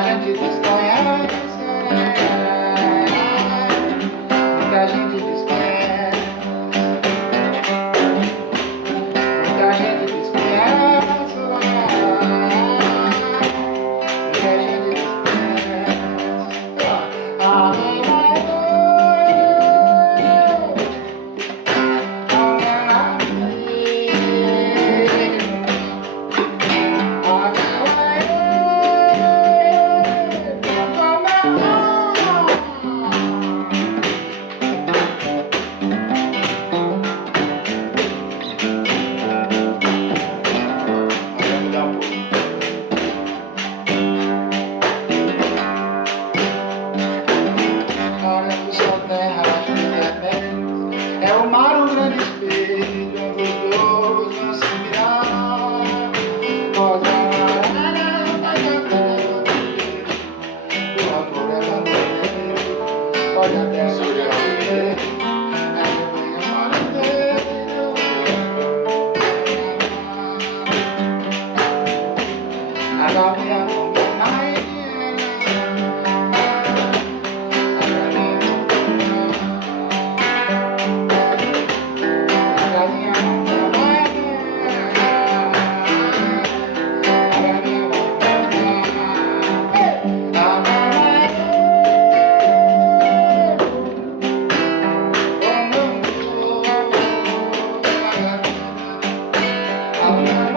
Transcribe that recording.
muita gente desconhece, muita gente desconhece, muita gente desconhece, muita gente é o mar um grande espelho onde os dois vão se mirar. Pode amar, o amor é bandeira, pode até sobreviver. I got me up on the night. Oh,